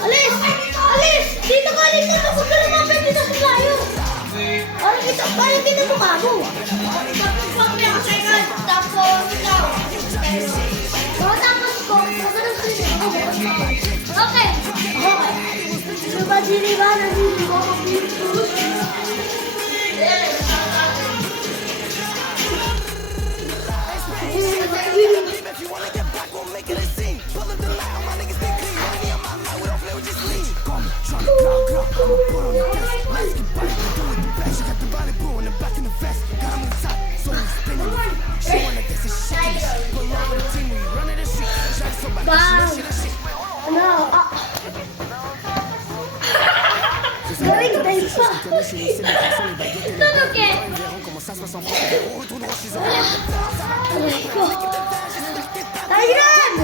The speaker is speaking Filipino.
Alis! Alis! Dito ka, dito ka! Huwag ka lumapit dito sa layo! Parang kita mukha mo! Tapos, ikaw! Tapos ko, okay! Diba, nandito ko ako dito. Galing tayo pa. Tulog eh. Aray ko. Tayo na!